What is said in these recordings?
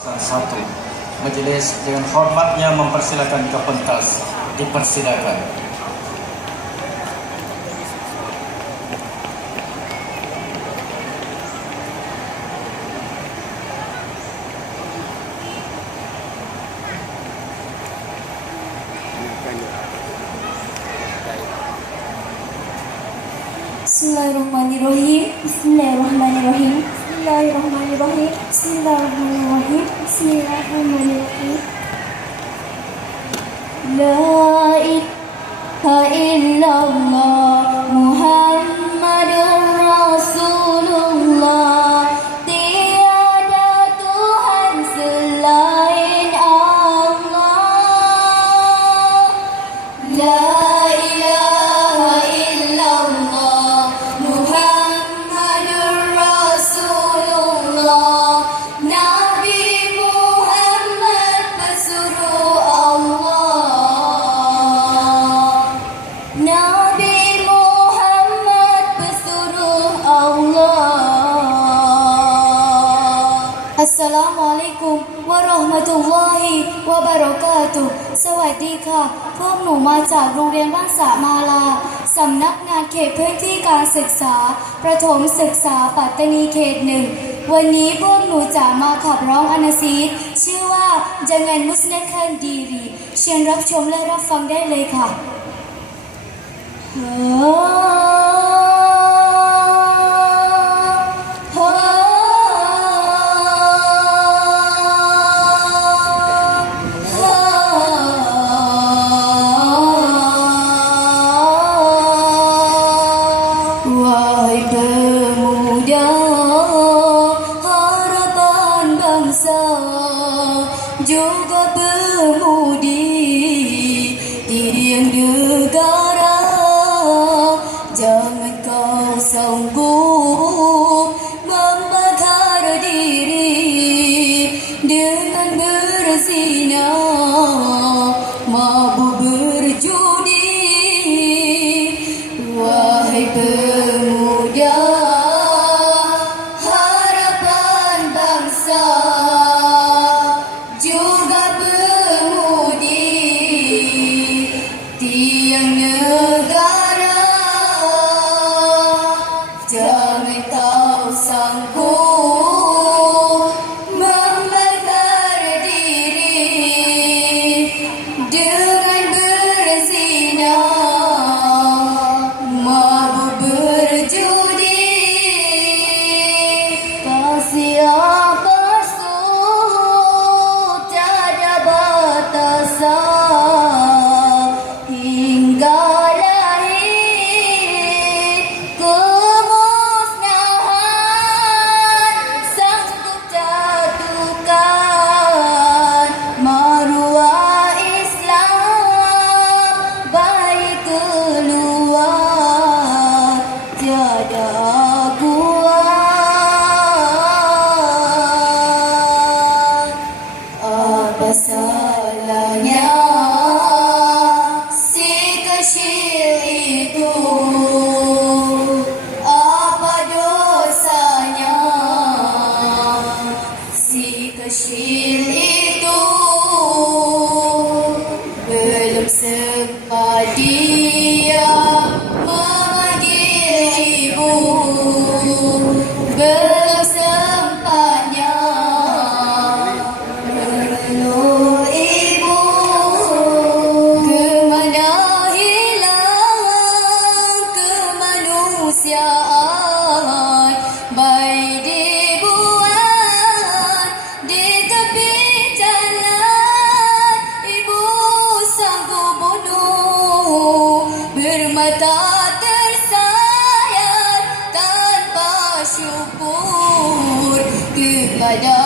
Satu, majelis dengan hormatnya mempersilakan ke pentas. Dipersilakan. Bismillahirrahmanirrahim. Bismillahirrahmanirrahim. Bismillahirrahmanirrahim. Bismillahirrahmanirrahim. Bismillahirrahmanirrahim. La ilaha illallah warahmatullahi wabarakatuh สวัสดีค่ะ พวกหนูมาจากโรงเรียนบ้านสามาลา สำนักงานเขตพื้นที่การศึกษา ประถมศึกษาปัตตานีเขตหนึ่ง วันนี้พวกหนูจะมาขับร้องอนาซีดชื่อว่า Jangan Musnahkan Diri เชิญรับชมและรับฟังได้เลยค่ะ mudah harapan bangsa juga bermudi diri yang negara. Jangan kau sombong so rider uh,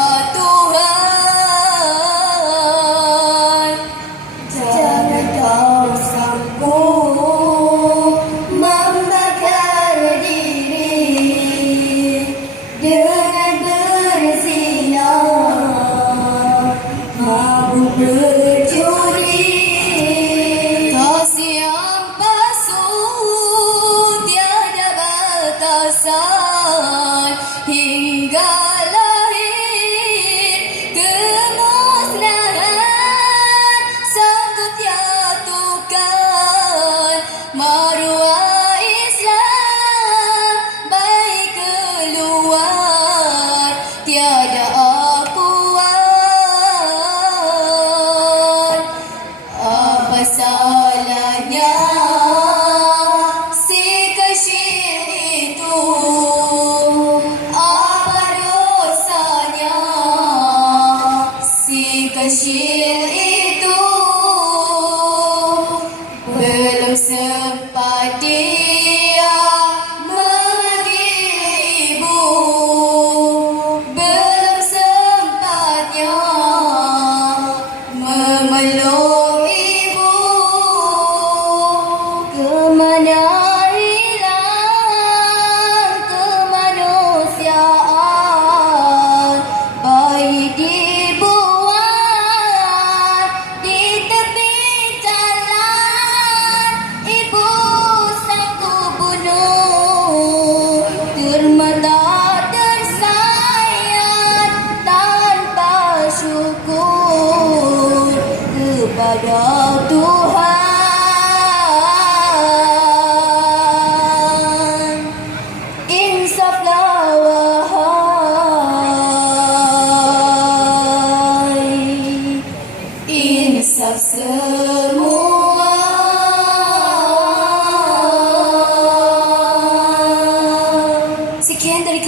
my Lord.